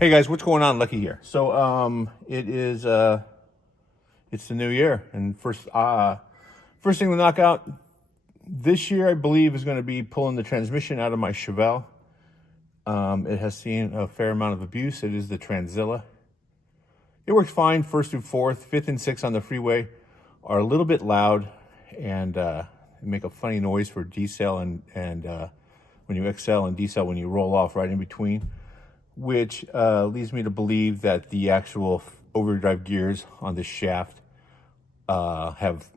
Hey guys, what's going on? Lucky here. So it is it's the new year, and first thing to knock out this year, I believe, is going to be pulling the transmission out of my Chevelle. It has seen a fair amount of abuse. It is the TRANZILLA. It works fine first through fourth. Fifth and sixth on the freeway are a little bit loud and make a funny noise for decel and when you excel, and decel when you roll off right in between, which leads me to believe that the actual overdrive gears on this shaft have,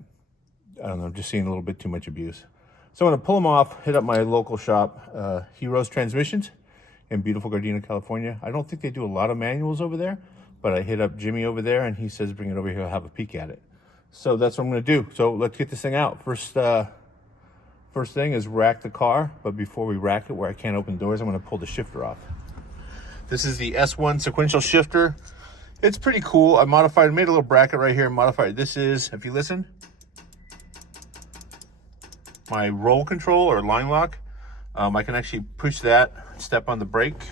I don't know, just seeing a little bit too much abuse. So I'm going to pull them off, hit up my local shop, Heroes Transmissions in beautiful Gardena, California. I don't think they do a lot of manuals over there, but I hit up Jimmy over there, and he says bring it over here, I'll have a peek at it. So that's what I'm going to do. So let's get this thing out. First thing is rack the car, but before we rack it, where I can't open doors, I'm going to pull the shifter off. This is the S1 sequential shifter. It's pretty cool. I made a little bracket right here, modified. This is, if you listen, my roll control or line lock. I can actually push that, step on the brake,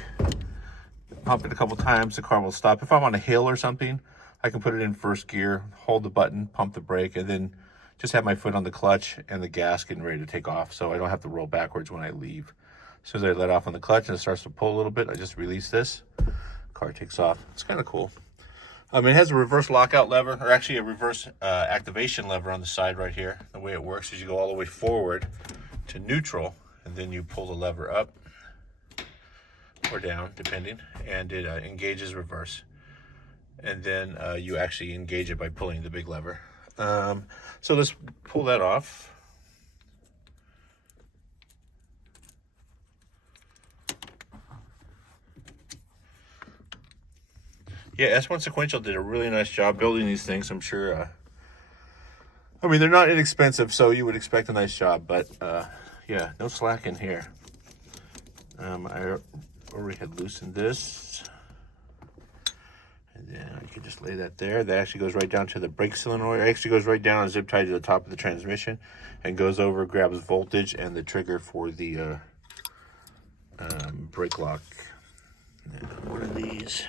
pump it a couple times, the car will stop. If I'm on a hill or something, I can put it in first gear, hold the button, pump the brake, and then just have my foot on the clutch and the gas getting ready to take off, so I don't have to roll backwards when I leave. As soon as I let off on the clutch and it starts to pull a little bit, I just release this, car takes off. It's kind of cool. It has a reverse lockout lever, or actually a reverse activation lever on the side right here. The way it works is you go all the way forward to neutral, and then you pull the lever up or down, depending, and it engages reverse. And then you actually engage it by pulling the big lever. So let's pull that off. Yeah, S1 Sequential did a really nice job building these things. I'm sure, I mean, they're not inexpensive, so you would expect a nice job, but yeah, no slack in here. I already had loosened this, and then I can just lay that there. That actually goes right down to the brake solenoid. It actually goes right down and zip tied to the top of the transmission, and goes over, grabs voltage and the trigger for the brake lock. And one of these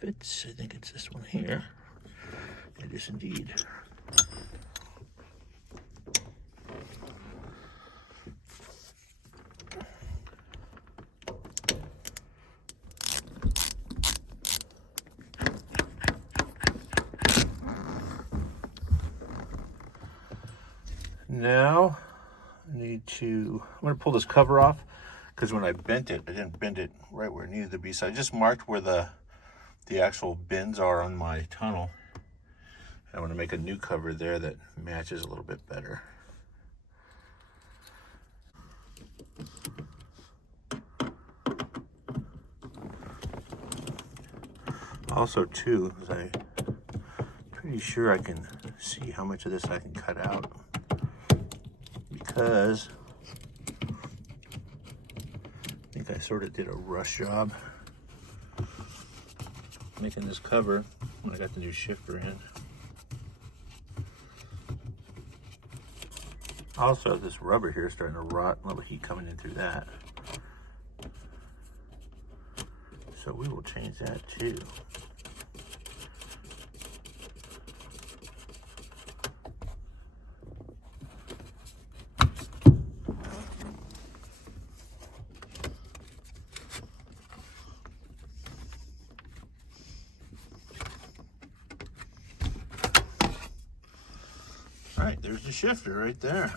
fits. I think it's this one here. It is indeed. Now I need to, I'm going to pull this cover off, because when I bent it, I didn't bend it right where it needed to be. So I just marked where the actual bends are on my tunnel. I want to make a new cover there that matches a little bit better. Also too, I'm pretty sure I can see how much of this I can cut out, because I think I sort of did a rush job making this cover when I got the new shifter in. Also, this rubber here is starting to rot, a little heat coming in through that. So we will change that too. All right, there's the shifter right there.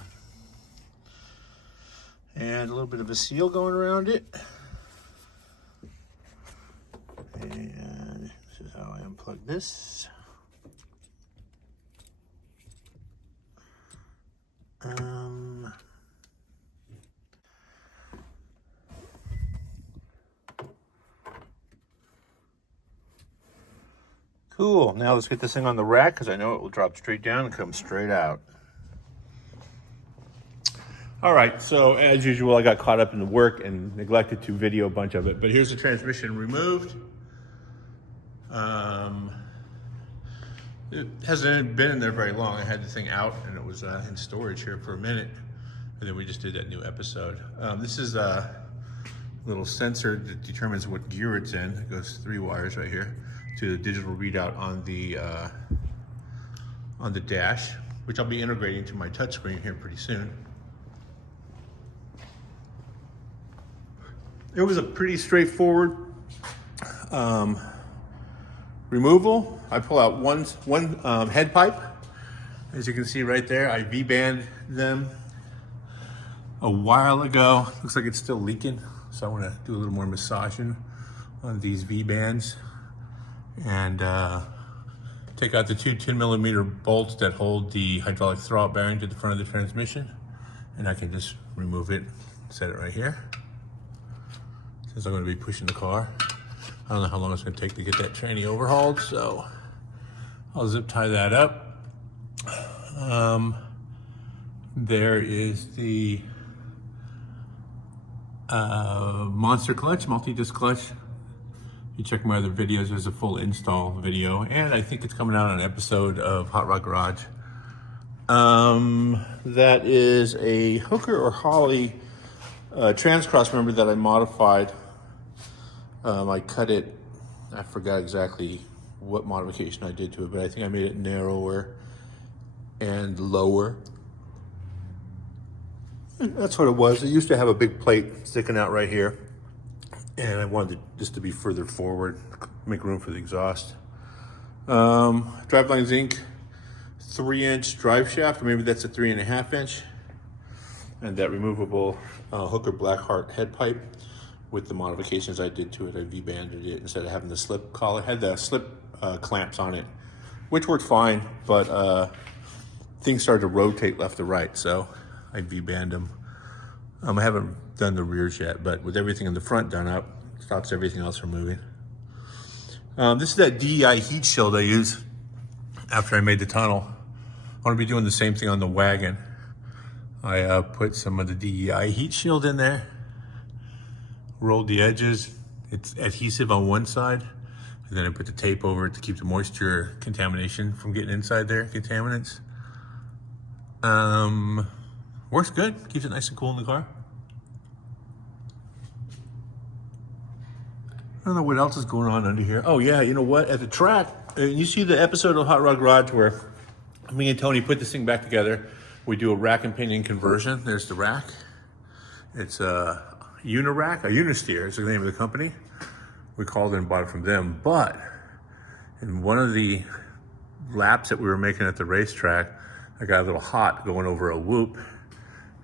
And a little bit of a seal going around it. And this is how I unplug this. Cool. Now let's get this thing on the rack, because I know it will drop straight down and come straight out. All right, so as usual, I got caught up in the work and neglected to video a bunch of it. But here's the transmission removed. It hasn't been in there very long. I had the thing out, and it was in storage here for a minute. And then we just did that new episode. This is little sensor that determines what gear it's in. It goes 3 wires right here to the digital readout on the dash, which I'll be integrating to my touchscreen here pretty soon. It was a pretty straightforward removal. I pull out one head pipe. As you can see right there, I V-band them a while ago. Looks like it's still leaking, so I want to do a little more massaging on these V-bands and take out the 2 10mm bolts that hold the hydraulic throwout bearing to the front of the transmission, and I can just remove it, set it right here. Since I'm going to be pushing the car, I don't know how long it's going to take to get that tranny overhauled, so I'll zip tie that up. There is the monster clutch, multi-disc clutch. If you check my other videos, there's a full install video, and I think it's coming out on an episode of Hot Rod Garage. That is a Hooker or Holly Transcross member that I modified. I cut it, I forgot exactly what modification I did to it, but I think I made it narrower and lower. And that's what it was. It used to have a big plate sticking out right here, and I wanted just to be further forward, make room for the exhaust. Driveline Zinc 3-inch drive shaft, or maybe that's a 3.5-inch, and that removable Hooker Blackheart head pipe with the modifications I did to it. I V-banded it instead of having the slip collar. It had the slip clamps on it, which worked fine, but things started to rotate left to right, so I V-band them. I haven't done the rears yet, but with everything in the front done up, stops everything else from moving. This is that DEI heat shield I used after I made the tunnel. I want to be doing the same thing on the wagon. I put some of the DEI heat shield in there, rolled the edges. It's adhesive on one side, and then I put the tape over it to keep the moisture contamination from getting inside there, contaminants. Works good, keeps it nice and cool in the car. I don't know what else is going on under here. Oh yeah, you know what? At the track, you see the episode of Hot Rod Garage where me and Tony put this thing back together. We do a rack and pinion conversion. There's the rack. It's a Unirack, a Unisteer is the name of the company. We called it and bought it from them. But in one of the laps that we were making at the racetrack, I got a little hot going over a whoop,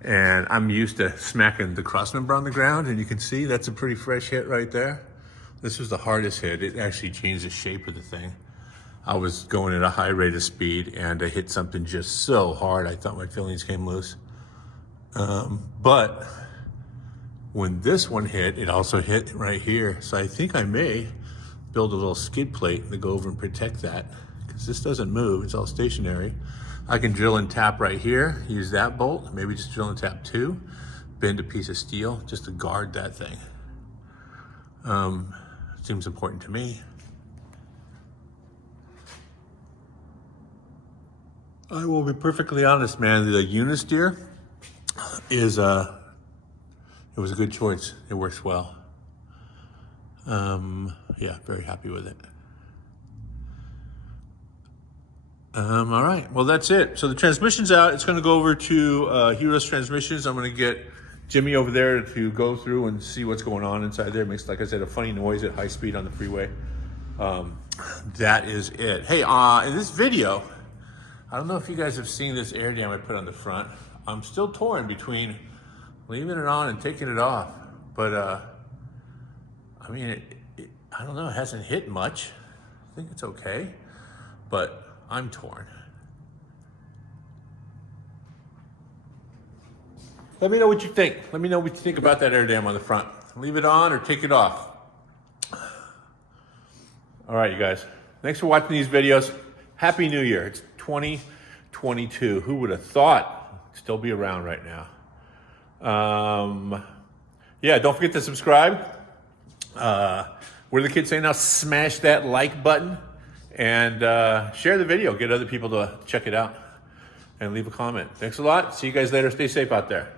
and I'm used to smacking the crossmember on the ground, and you can see that's a pretty fresh hit right there. This was the hardest hit. It actually changed the shape of the thing. I was going at a high rate of speed, and I hit something just so hard I thought my fillings came loose. But when this one hit, it also hit right here. So I think I may build a little skid plate to go over and protect that, because this doesn't move, it's all stationary. I can drill and tap right here, use that bolt, maybe just drill and tap 2, bend a piece of steel just to guard that thing. Seems important to me. I will be perfectly honest, man, the Unisteer is it was a good choice. It works well. Yeah, very happy with it. All right, well, that's it. So the transmission's out. It's going to go over to Heroes Transmissions. I'm going to get Jimmy over there to go through and see what's going on inside there. It makes, like I said, a funny noise at high speed on the freeway. That is it. Hey, in this video, I don't know if you guys have seen this air dam I put on the front. I'm still torn between leaving it on and taking it off. But, I mean, I don't know, it hasn't hit much. I think it's okay, but I'm torn. Let me know what you think. Let me know what you think about that air dam on the front. Leave it on or take it off. All right, you guys. Thanks for watching these videos. Happy New Year. It's 2022. Who would have thought I'd still be around right now? Yeah, don't forget to subscribe. What do the kids say now? Smash that like button and share the video. Get other people to check it out and leave a comment. Thanks a lot. See you guys later. Stay safe out there.